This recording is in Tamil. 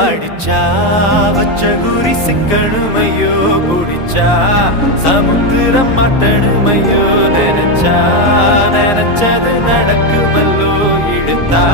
அடிச்சா வச்ச குறி சிக்கணுமையோ குடிச்சா சமுத்திரம் மாட்டணுமையோ நினைச்சா நினைச்சது நடக்குமல்லோ இழுத்தா